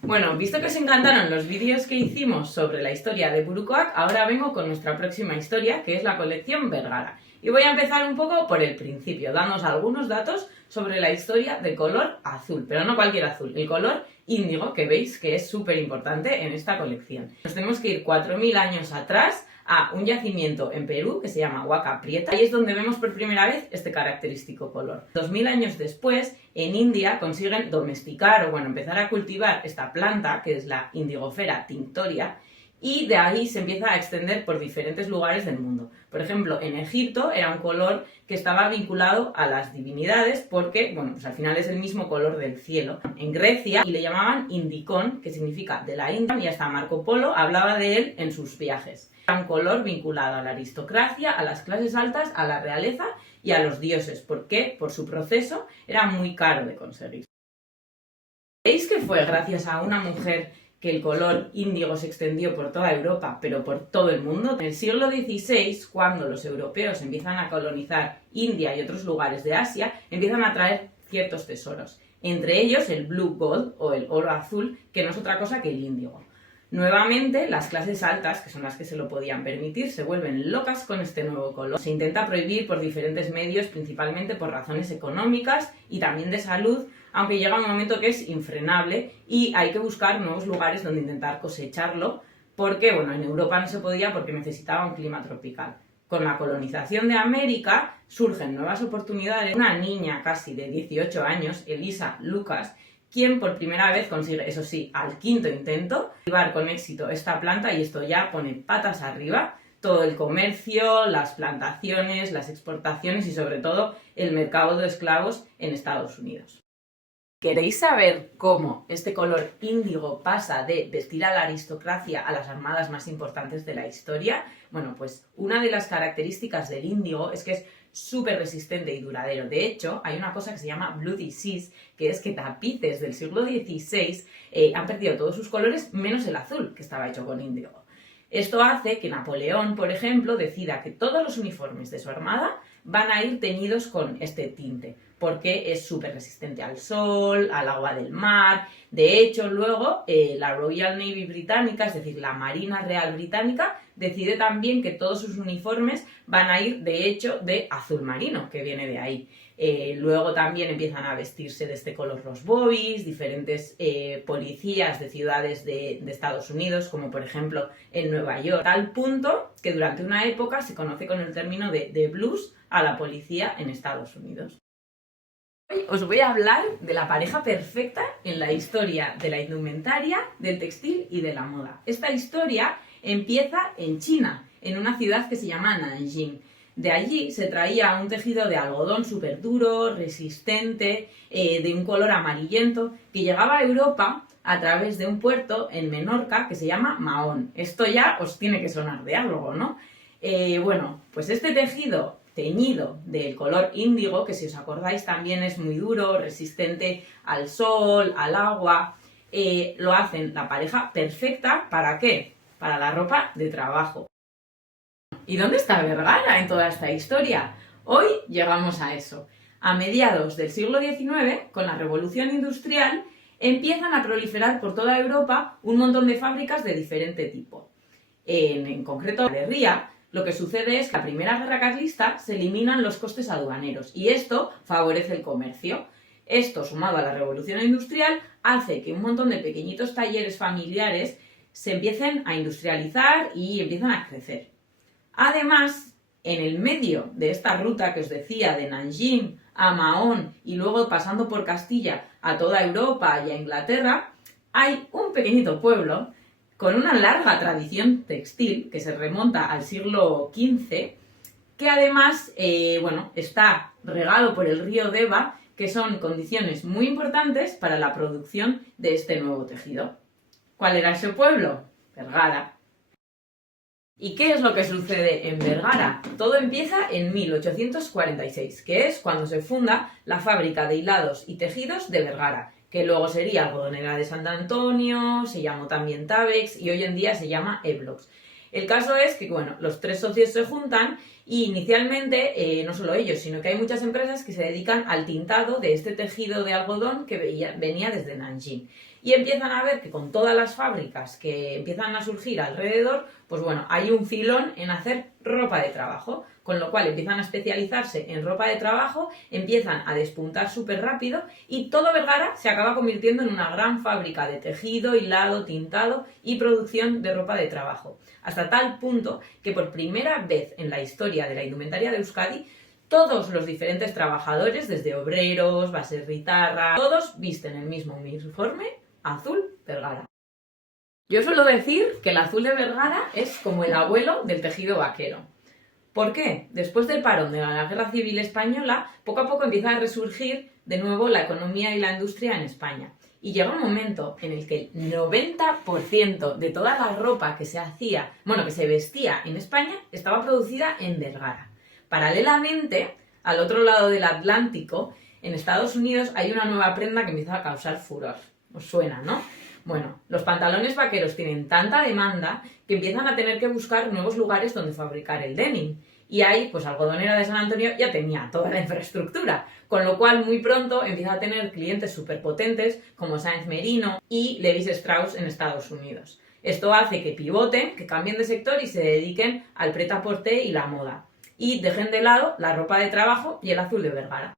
Bueno, visto que os encantaron los vídeos que hicimos sobre la historia de Burukoak, ahora vengo con nuestra próxima historia, que es la colección Vergara. Y voy a empezar un poco por el principio, dándoos algunos datos sobre la historia del color azul, pero no cualquier azul, el color índigo, que veis que es súper importante en esta colección. Nos tenemos que ir 4000 años atrás a un yacimiento en Perú que se llama Huaca Prieta. Ahí es donde vemos por primera vez este característico color. 2000 años después, en India consiguen domesticar o empezar a cultivar esta planta, que es la Indigofera tinctoria, y de ahí se empieza a extender por diferentes lugares del mundo. Por ejemplo, en Egipto era un color que estaba vinculado a las divinidades porque, pues al final es el mismo color del cielo. En Grecia, y le llamaban Indicón, que significa de la India, y hasta Marco Polo hablaba de él en sus viajes. Era un color vinculado a la aristocracia, a las clases altas, a la realeza y a los dioses, porque por su proceso era muy caro de conseguir. ¿Veis que fue gracias a una mujer que el color índigo se extendió por toda Europa, pero por todo el mundo? En el siglo XVI, cuando los europeos empiezan a colonizar India y otros lugares de Asia, empiezan a traer ciertos tesoros, entre ellos el blue gold o el oro azul, que no es otra cosa que el índigo. Nuevamente, las clases altas, que son las que se lo podían permitir, se vuelven locas con este nuevo color. Se intenta prohibir por diferentes medios, principalmente por razones económicas y también de salud, aunque llega un momento que es infrenable y hay que buscar nuevos lugares donde intentar cosecharlo, porque en Europa no se podía porque necesitaba un clima tropical. Con la colonización de América surgen nuevas oportunidades. Una niña casi de 18 años, Elisa Lucas, quien por primera vez consigue, eso sí, al quinto intento, cultivar con éxito esta planta, y esto ya pone patas arriba todo el comercio, las plantaciones, las exportaciones y sobre todo el mercado de esclavos en Estados Unidos. ¿Queréis saber cómo este color índigo pasa de vestir a la aristocracia a las armadas más importantes de la historia? Bueno, pues una de las características del índigo es que es súper resistente y duradero. De hecho, hay una cosa que se llama Blue Disease, que es que tapices del siglo XVI han perdido todos sus colores menos el azul, que estaba hecho con índigo. Esto hace que Napoleón, por ejemplo, decida que todos los uniformes de su armada van a ir teñidos con este tinte, porque es súper resistente al sol, al agua del mar. De hecho, luego la Royal Navy británica, es decir, la Marina Real Británica, decide también que todos sus uniformes van a ir, de hecho, de azul marino, que viene de ahí. Luego también empiezan a vestirse de este color los bobbies, diferentes policías de ciudades de Estados Unidos, como por ejemplo en Nueva York, tal punto que durante una época se conoce con el término de blues a la policía en Estados Unidos. Hoy os voy a hablar de la pareja perfecta en la historia de la indumentaria, del textil y de la moda. Esta historia empieza en China, en una ciudad que se llama Nanjing. De allí se traía un tejido de algodón súper duro, resistente, de un color amarillento, que llegaba a Europa a través de un puerto en Menorca que se llama Mahón. Esto ya os tiene que sonar de algo, ¿no? Pues este tejido teñido del color índigo, que si os acordáis también es muy duro, resistente al sol, al agua, lo hacen la pareja perfecta. ¿Para qué? Para la ropa de trabajo. ¿Y dónde está Vergara en toda esta historia? Hoy llegamos a eso. A mediados del siglo XIX, con la Revolución Industrial, empiezan a proliferar por toda Europa un montón de fábricas de diferente tipo. En concreto, en Herría, lo que sucede es que en la Primera Guerra Carlista se eliminan los costes aduaneros y esto favorece el comercio. Esto, sumado a la Revolución Industrial, hace que un montón de pequeñitos talleres familiares se empiecen a industrializar y empiezan a crecer. Además, en el medio de esta ruta que os decía de Nanjing a Mahón y luego pasando por Castilla a toda Europa y a Inglaterra, hay un pequeñito pueblo con una larga tradición textil que se remonta al siglo XV, que además está regado por el río Deva, que son condiciones muy importantes para la producción de este nuevo tejido. ¿Cuál era ese pueblo? Vergara. ¿Y qué es lo que sucede en Vergara? Todo empieza en 1846, que es cuando se funda la fábrica de hilados y tejidos de Vergara, que luego sería Algodonera de Sant Antonio, se llamó también Tabex y hoy en día se llama Eblox. El caso es que, los tres socios se juntan Y inicialmente, no solo ellos, sino que hay muchas empresas que se dedican al tintado de este tejido de algodón que venía desde Nanjing. Y empiezan a ver que con todas las fábricas que empiezan a surgir alrededor, pues bueno, hay un filón en hacer ropa de trabajo, con lo cual empiezan a especializarse en ropa de trabajo, empiezan a despuntar súper rápido y todo Vergara se acaba convirtiendo en una gran fábrica de tejido, hilado, tintado y producción de ropa de trabajo. Hasta tal punto que por primera vez en la historia de la indumentaria de Euskadi, todos los diferentes trabajadores, desde obreros, baserritarras, todos visten el mismo uniforme azul Vergara. Yo suelo decir que el azul de Vergara es como el abuelo del tejido vaquero. ¿Por qué? Después del parón de la Guerra Civil Española, poco a poco empieza a resurgir de nuevo la economía y la industria en España. Y llega un momento en el que el 90% de toda la ropa que se hacía, que se vestía en España, estaba producida en Vergara. Paralelamente, al otro lado del Atlántico, en Estados Unidos hay una nueva prenda que empieza a causar furor. Os suena, ¿no? Bueno, los pantalones vaqueros tienen tanta demanda que empiezan a tener que buscar nuevos lugares donde fabricar el denim. Y ahí, pues Algodonera de San Antonio ya tenía toda la infraestructura, con lo cual muy pronto empieza a tener clientes súper potentes como Sáenz Merino y Levi Strauss en Estados Unidos. Esto hace que pivoten, que cambien de sector y se dediquen al prêt-à-porter y la moda. Y dejen de lado la ropa de trabajo y el azul de Vergara.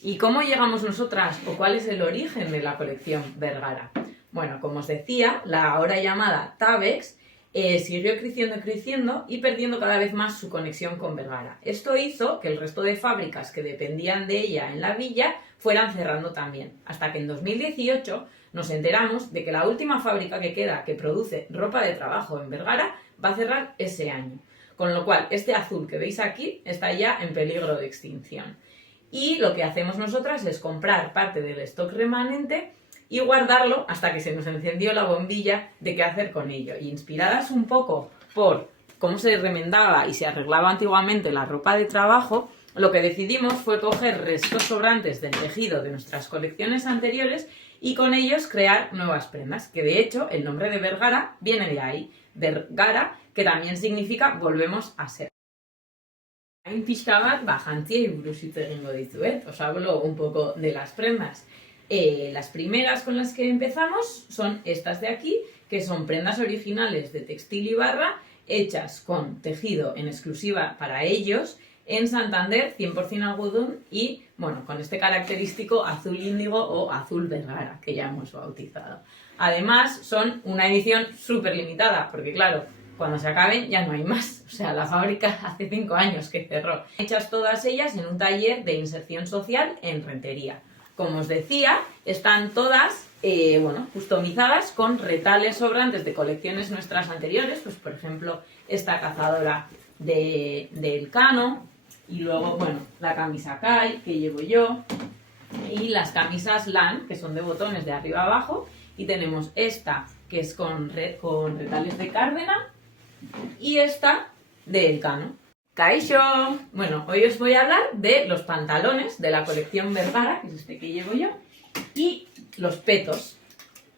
¿Y cómo llegamos nosotras o cuál es el origen de la colección Vergara? Bueno, como os decía, la ahora llamada Tabex siguió creciendo y perdiendo cada vez más su conexión con Vergara. Esto hizo que el resto de fábricas que dependían de ella en la villa fueran cerrando también, hasta que en 2018 nos enteramos de que la última fábrica que queda que produce ropa de trabajo en Vergara va a cerrar ese año. Con lo cual, este azul que veis aquí está ya en peligro de extinción. Y lo que hacemos nosotras es comprar parte del stock remanente y guardarlo hasta que se nos encendió la bombilla de qué hacer con ello. Y inspiradas un poco por cómo se remendaba y se arreglaba antiguamente la ropa de trabajo, lo que decidimos fue coger restos sobrantes del tejido de nuestras colecciones anteriores y con ellos crear nuevas prendas, que de hecho el nombre de Vergara viene de ahí, Vergara, que también significa volvemos a ser. Hain pixka bat, jantziei buruz hitz egingo dizuet. Os hablo un poco de las prendas. Las primeras con las que empezamos son estas de aquí, que son prendas originales de textil y barra, hechas con tejido en exclusiva para ellos, en Santander, 100% algodón y, con este característico azul índigo o azul Vergara, que ya hemos bautizado. Además, son una edición súper limitada, porque claro, cuando se acaben ya no hay más. O sea, la fábrica hace 5 años que cerró. Hechas todas ellas en un taller de inserción social en Rentería. Como os decía, están todas customizadas con retales sobrantes de colecciones nuestras anteriores. Pues, por ejemplo, esta cazadora del Cano. Y luego, la camisa Kai, que llevo yo. Y las camisas LAN, que son de botones de arriba a abajo. Y tenemos esta, que es con retales de Cárdena. Y esta de Elcano. ¡Kaixo! Bueno, hoy os voy a hablar de los pantalones de la colección Vergara, que es este que llevo yo, y los petos,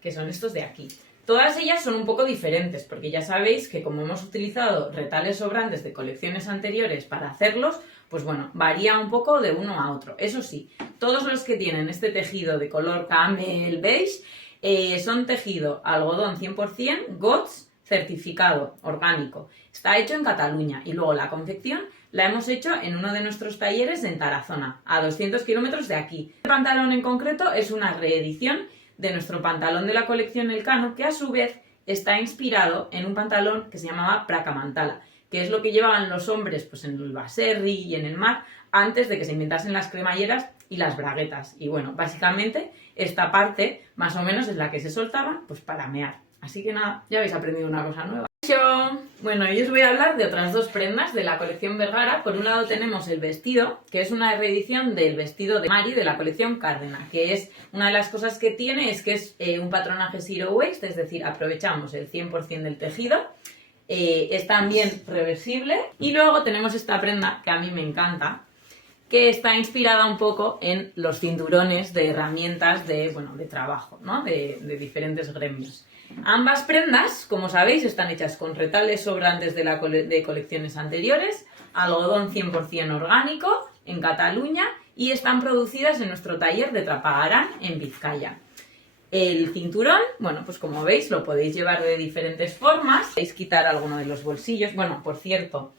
que son estos de aquí. Todas ellas son un poco diferentes, porque ya sabéis que como hemos utilizado retales sobrantes de colecciones anteriores para hacerlos, pues varía un poco de uno a otro. Eso sí, todos los que tienen este tejido de color camel beige son tejido algodón 100%, GOTS, certificado, orgánico. Está hecho en Cataluña y luego la confección la hemos hecho en uno de nuestros talleres en Tarazona, a 200 kilómetros de aquí. Este pantalón en concreto es una reedición de nuestro pantalón de la colección Elcano, que a su vez está inspirado en un pantalón que se llamaba Pracamantala, que es lo que llevaban los hombres pues en el baserri y en el mar antes de que se inventasen las cremalleras y las braguetas. Y básicamente esta parte más o menos es la que se soltaban pues para mear. Así que nada, ya habéis aprendido una cosa nueva. Bueno, hoy os voy a hablar de otras dos prendas de la colección Vergara. Por un lado tenemos el vestido, que es una reedición del vestido de Mari de la colección Cárdena, que es una de las cosas que tiene es que es un patronaje zero waste, es decir, aprovechamos el 100% del tejido. Es también reversible. Y luego tenemos esta prenda que a mí me encanta, que está inspirada un poco en los cinturones de herramientas de trabajo, ¿no? de diferentes gremios. Ambas prendas, como sabéis, están hechas con retales sobrantes de colecciones anteriores, algodón 100% orgánico en Cataluña y están producidas en nuestro taller de Trapagaran en Vizcaya. El cinturón, bueno, pues como veis lo podéis llevar de diferentes formas. Podéis quitar alguno de los bolsillos. Bueno, por cierto,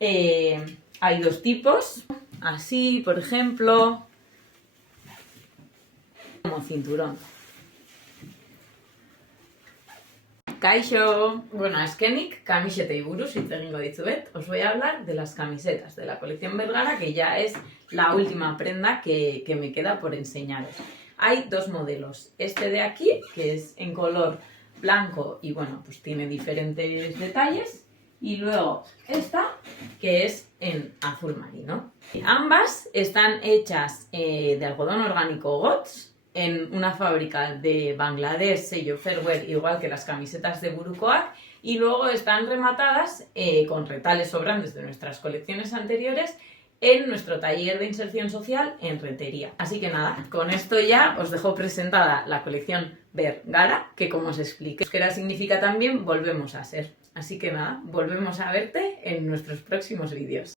hay dos tipos. Así, por ejemplo, como cinturón. Kaixo! Bueno, azkenik kamisetei buruz hitz egingo dizuet. Os voy a hablar de las camisetas de la colección Vergara, que ya es la última prenda que me queda por enseñaros. Hay dos modelos. Este de aquí, que es en color blanco y bueno, pues tiene diferentes detalles. Y luego esta, que es en azul marino. Ambas están hechas de algodón orgánico GOTS, en una fábrica de Bangladesh, sello Fairwear, igual que las camisetas de Burukoak, y luego están rematadas con retales sobrantes de nuestras colecciones anteriores en nuestro taller de inserción social en Retería. Así que nada, con esto ya os dejo presentada la colección Vergara, que como os expliqué, euskera significa también volvemos a ser. Así que nada, volvemos a verte en nuestros próximos vídeos.